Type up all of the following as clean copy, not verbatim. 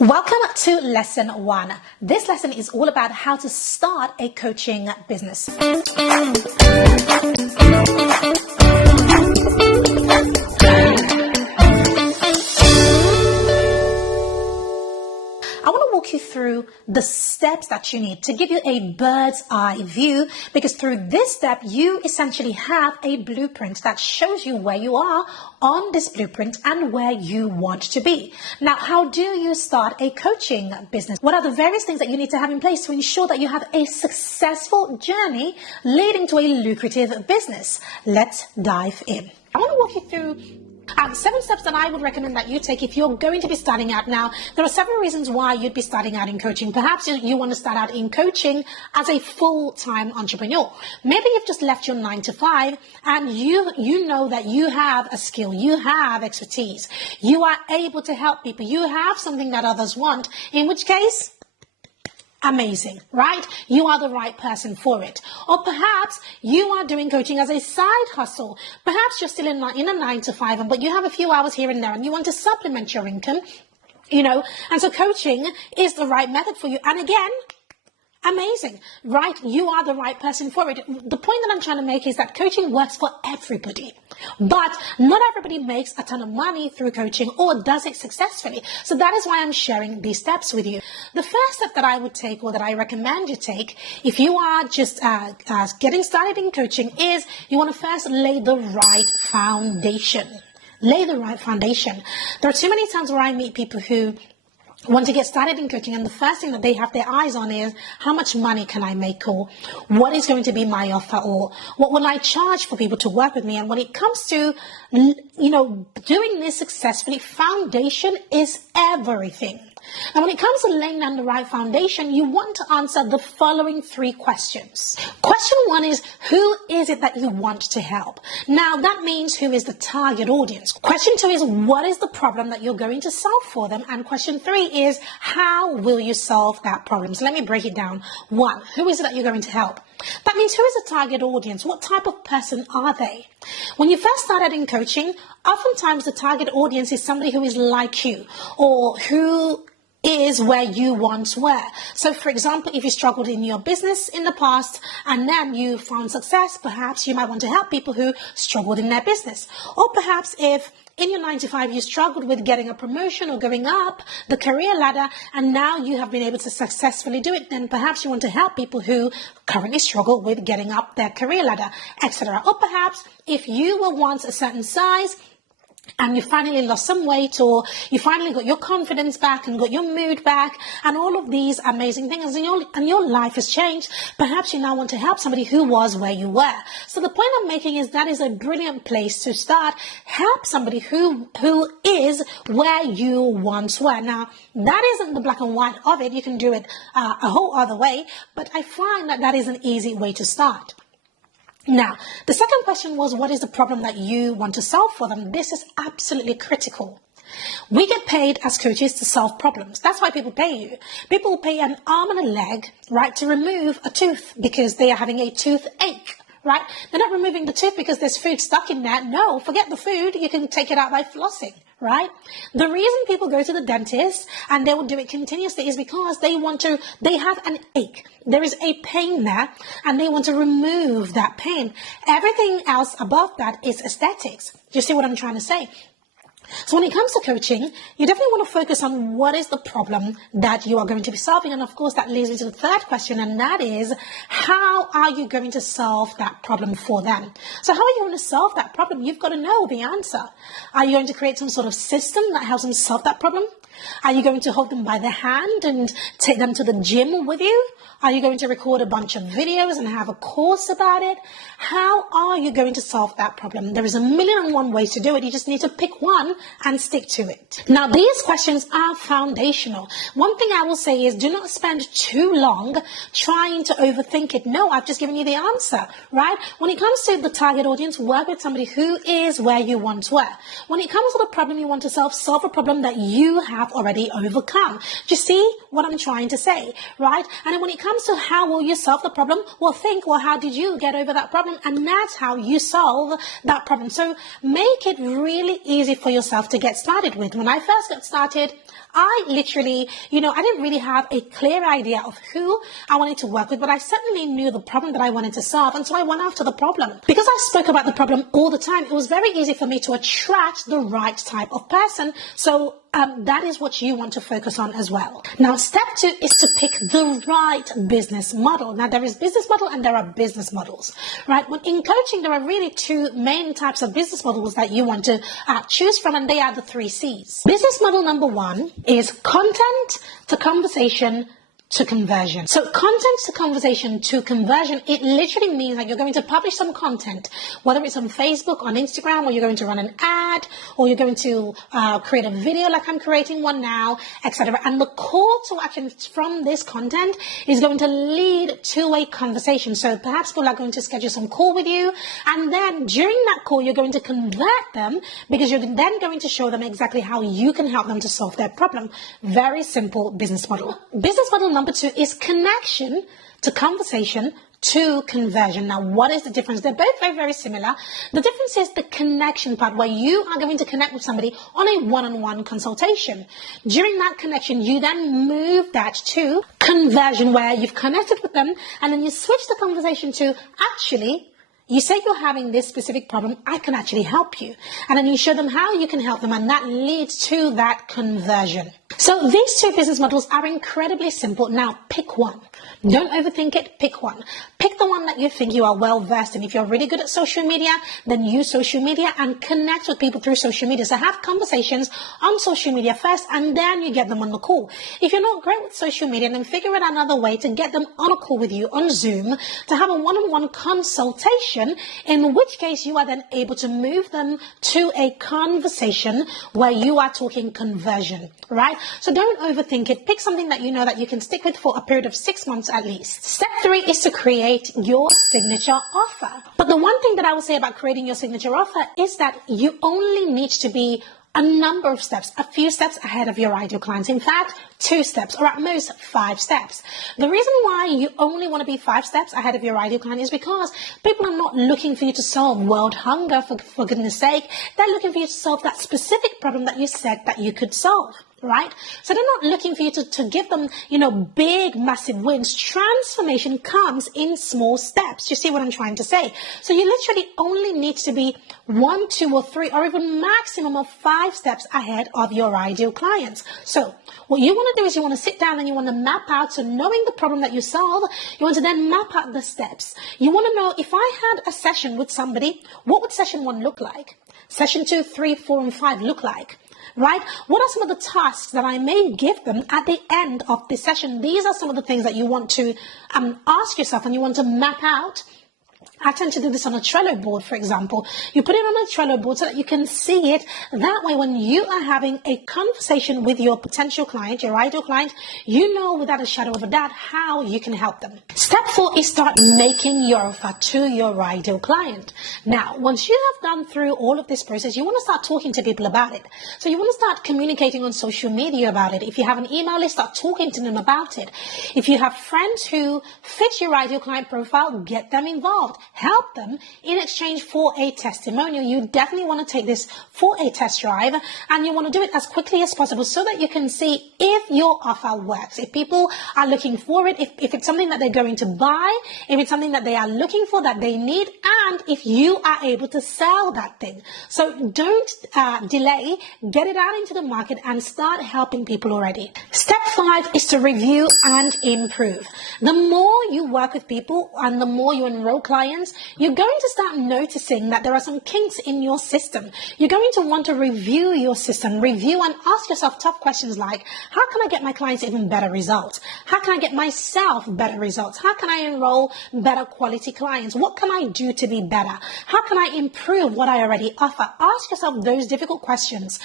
Welcome to lesson 1. This lesson is all about how to start a coaching business. I want to walk you through the steps that you need to give you a bird's eye view, because through this step, you essentially have a blueprint that shows you where you are on this blueprint and where you want to be. Now, how do you start a coaching business? What are the various things that you need to have in place to ensure that you have a successful journey leading to a lucrative business? Let's dive in. I want to walk you through 7 steps that I would recommend that you take if you're going to be starting out. Now, there are several reasons why you'd be starting out in coaching. Perhaps you want to start out in coaching as a full-time entrepreneur. Maybe you've just left your 9 to 5 and you know that you have a skill, you have expertise, you are able to help people, you have something that others want, in which case, amazing, right? You are the right person for it. Or perhaps you are doing coaching as a side hustle. Perhaps you're still in a 9 to 5, but you have a few hours here and there and you want to supplement your income, and so coaching is the right method for you. And again, amazing, right? You are the right person for it. The point that I'm trying to make is that coaching works for everybody, but not everybody makes a ton of money through coaching or does it successfully. So that is why I'm sharing these steps with you. The first step that I would take, or that I recommend you take, if you are just getting started in coaching, is you want to first lay the right foundation. Lay the right foundation. There are too many times where I meet people who want to get started in coaching, and the first thing that they have their eyes on is how much money can I make, or what is going to be my offer, or what will I charge for people to work with me. And when it comes to doing this successfully, foundation is everything. And when it comes to laying down the right foundation, you want to answer the following 3 questions. Question 1 is, who is it that you want to help? Now, that means who is the target audience. Question 2 is, what is the problem that you're going to solve for them? And question 3 is, how will you solve that problem? So let me break it down. 1, who is it that you're going to help? That means, who is the target audience? What type of person are they? When you first started in coaching, oftentimes the target audience is somebody who is like you, or who is where you once were. So for example, if you struggled in your business in the past and then you found success, perhaps you might want to help people who struggled in their business. Or perhaps if in your 9 to 5 you struggled with getting a promotion or going up the career ladder, and now you have been able to successfully do it, then perhaps you want to help people who currently struggle with getting up their career ladder, etc. Or perhaps if you were once a certain size and you finally lost some weight, or you finally got your confidence back and got your mood back, and all of these amazing things, and your life has changed, perhaps you now want to help somebody who was where you were. So the point I'm making is that is a brilliant place to start. Help somebody who is where you once were. Now, that isn't the black and white of it. You can do it a whole other way, but I find that is an easy way to start. Now, the second question was, what is the problem that you want to solve for them? This is absolutely critical. We get paid as coaches to solve problems. That's why people pay you. People pay an arm and a leg, right, to remove a tooth because they are having a toothache, right? They're not removing the tooth because there's food stuck in there. No, forget the food. You can take it out by flossing, right? The reason people go to the dentist and they will do it continuously is because they have an ache. There is a pain there and they want to remove that pain. Everything else above that is aesthetics. Do you see what I'm trying to say? So when it comes to coaching, you definitely want to focus on what is the problem that you are going to be solving. And of course, that leads me to the third question, and that is, how are you going to solve that problem for them? So how are you going to solve that problem? You've got to know the answer. Are you going to create some sort of system that helps them solve that problem? Are you going to hold them by the hand and take them to the gym with you? Are you going to record a bunch of videos and have a course about it? How are you going to solve that problem? There is a million and one ways to do it. You just need to pick one and stick to it. Now, these questions are foundational. One thing I will say is, do not spend too long trying to overthink it. No, I've just given you the answer, right? When it comes to the target audience, work with somebody who is where you once were. When it comes to the problem you want to solve a problem that you have already overcome. Do you see what I'm trying to say, right? And then when it comes to how will you solve the problem, well, think, well, how did you get over that problem? And that's how you solve that problem. So make it really easy for yourself to get started with. When I first got started, I literally, I didn't really have a clear idea of who I wanted to work with, but I certainly knew the problem that I wanted to solve. And so I went after the problem. Because I spoke about the problem all the time, it was very easy for me to attract the right type of person. So that is what you want to focus on as well. Now, step 2 is to pick the right business model. Now, there is business model and there are business models, right? When in coaching, there are really 2 main types of business models that you want to choose from, and they are the 3 C's. Business model number 1 is content to conversation to conversion. So content to conversation to conversion, it literally means that you're going to publish some content, whether it's on Facebook, on Instagram, or you're going to run an ad, or you're going to create a video like I'm creating one now, etc. And the call to action from this content is going to lead to a conversation. So perhaps people are going to schedule some call with you, and then during that call, you're going to convert them because you're then going to show them exactly how you can help them to solve their problem. Very simple business model. Business model number 2 is connection to conversation to conversion. Now, what is the difference? They're both very, very similar. The difference is the connection part, where you are going to connect with somebody on a one-on-one consultation. During that connection, you then move that to conversion, where you've connected with them, and then you switch the conversation to, actually, you say you're having this specific problem, I can actually help you. And then you show them how you can help them, and that leads to that conversion. So these 2 business models are incredibly simple. Now, pick one. Don't overthink it, pick one. Pick the one that you think you are well versed in. If you're really good at social media, then use social media and connect with people through social media. So have conversations on social media first, and then you get them on the call. If you're not great with social media, then figure out another way to get them on a call with you on Zoom to have a one-on-one consultation, in which case you are then able to move them to a conversation where you are talking conversion, right? So don't overthink it. Pick something that you know that you can stick with for a period of 6 months at least. Step 3 is to create your signature offer. But the one thing that I will say about creating your signature offer is that you only need to be a number of steps, a few steps ahead of your ideal clients. In fact, 2 steps, or at most 5 steps. The reason why you only want to be 5 steps ahead of your ideal client is because people are not looking for you to solve world hunger, for goodness sake. They're looking for you to solve that specific problem that you said that you could solve. Right? So they're not looking for you to give them, big, massive wins. Transformation comes in small steps. You see what I'm trying to say? So you literally only need to be 1, 2, or 3, or even maximum of 5 steps ahead of your ideal clients. So what you want to do is you want to sit down and you want to map out, so knowing the problem that you solve, you want to then map out the steps. You want to know, if I had a session with somebody, what would session 1 look like? Session 2, 3, 4, and 5 look like? Right? What are some of the tasks that I may give them at the end of the session? These are some of the things that you want to ask yourself, and you want to map out. I tend to do this on a Trello board, for example. You put it on a Trello board so that you can see it. That way, when you are having a conversation with your potential client, your ideal client, you know without a shadow of a doubt how you can help them. Step 4 is start making your offer to your ideal client. Now, once you have gone through all of this process, you want to start talking to people about it. So you want to start communicating on social media about it. If you have an email list, start talking to them about it. If you have friends who fit your ideal client profile, get them involved. Help them in exchange for a testimonial. You definitely want to take this for a test drive, and you want to do it as quickly as possible so that you can see if your offer works, if people are looking for it, if it's something that they're going to buy, if it's something that they are looking for, that they need, and if you are able to sell that thing. So don't delay, get it out into the market and start helping people already. Step 5 is to review and improve. The more you work with people and the more you enroll clients, you're going to start noticing that there are some kinks in your system. You're going to want to review your system, review and ask yourself tough questions like, how can I get my clients even better results? How can I get myself better results? How can I enroll better quality clients? What can I do to be better? How can I improve what I already offer? Ask yourself those difficult questions.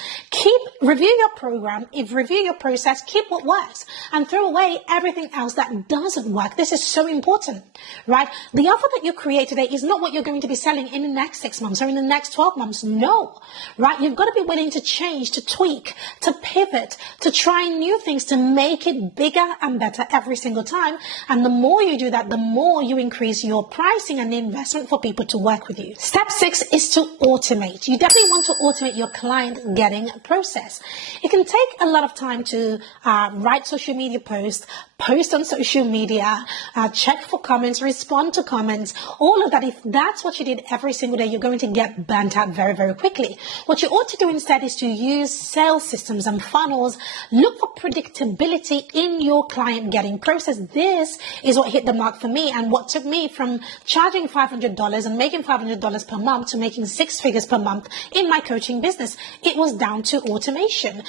Review your program, review your process, keep what works, and throw away everything else that doesn't work. This is so important, right? The offer that you create today is not what you're going to be selling in the next 6 months or in the next 12 months. No, right? You've got to be willing to change, to tweak, to pivot, to try new things, to make it bigger and better every single time. And the more you do that, the more you increase your pricing and the investment for people to work with you. Step 6 is to automate. You definitely want to automate your client getting process. It can take a lot of time to write social media posts, post on social media, check for comments, respond to comments, all of that. If that's what you did every single day, you're going to get burnt out very, very quickly. What you ought to do instead is to use sales systems and funnels. Look for predictability in your client getting process. This is what hit the mark for me and what took me from charging $500 and making $500 per month to making 6 figures per month in my coaching business. It was down to automation.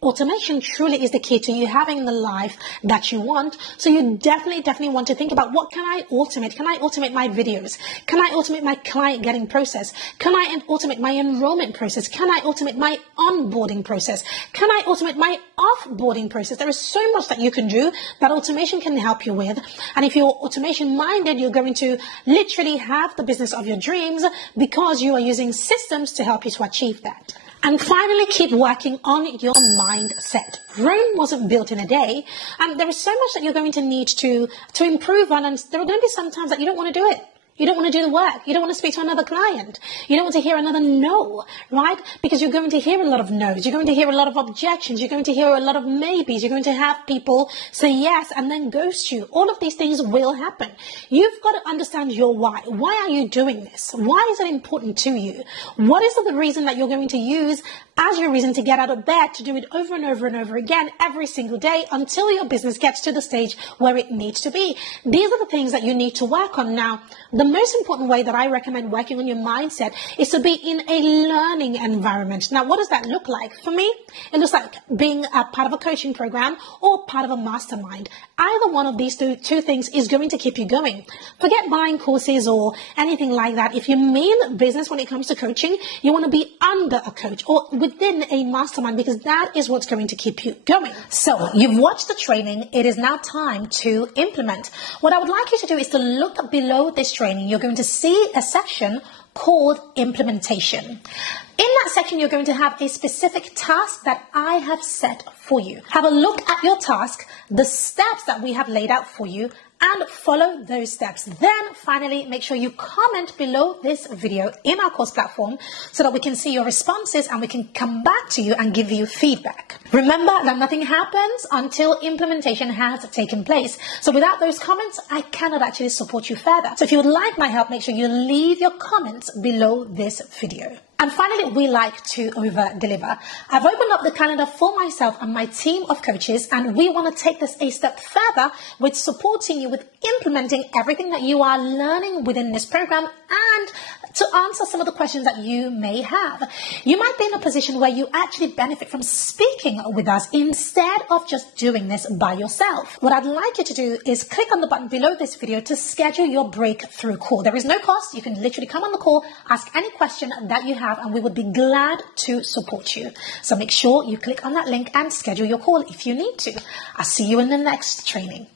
Automation truly is the key to you having the life that you want. So you definitely want to think about, what can I automate? Can I automate my videos? Can I automate my client getting process? Can I automate my enrollment process? Can I automate my onboarding process? Can I automate my offboarding process? There is so much that you can do that automation can help you with. And if you're automation minded, you're going to literally have the business of your dreams because you are using systems to help you to achieve that. And finally, keep working on your mindset. Rome wasn't built in a day, and there is so much that you're going to need to improve on, and there are going to be some times that you don't want to do it. You don't want to do the work. You don't want to speak to another client. You don't want to hear another no, right? Because you're going to hear a lot of no's. You're going to hear a lot of objections. You're going to hear a lot of maybes. You're going to have people say yes and then ghost you. All of these things will happen. You've got to understand your why. Why are you doing this? Why is it important to you? What is the reason that you're going to use as your reason to get out of bed, to do it over and over and over again every single day until your business gets to the stage where it needs to be? These are the things that you need to work on. Now, the most important way that I recommend working on your mindset is to be in a learning environment. Now, what does that look like? For me, it looks like being a part of a coaching program or part of a mastermind. Either one of these two things is going to keep you going. Forget buying courses or anything like that. If you mean business when it comes to coaching, you want to be under a coach or within a mastermind, because that is what's going to keep you going. So you've watched the training. It is now time to implement. What I would like you to do is to look below this training. You're going to see a section called implementation. In that section, you're going to have a specific task that I have set for you. Have a look at your task, the steps that we have laid out for you, and follow those steps. Then finally, make sure you comment below this video in our course platform so that we can see your responses and we can come back to you and give you feedback. Remember that nothing happens until implementation has taken place. So without those comments, I cannot actually support you further. So if you would like my help, make sure you leave your comments below this video. And finally, we like to over-deliver. I've opened up the calendar for myself and my team of coaches, and we want to take this a step further with supporting you with implementing everything that you are learning within this program and to answer some of the questions that you may have. You might be in a position where you actually benefit from speaking with us instead of just doing this by yourself. What I'd like you to do is click on the button below this video to schedule your breakthrough call. There is no cost. You can literally come on the call, ask any question that you have, and we would be glad to support you. So make sure you click on that link and schedule your call if you need to. I'll see you in the next training.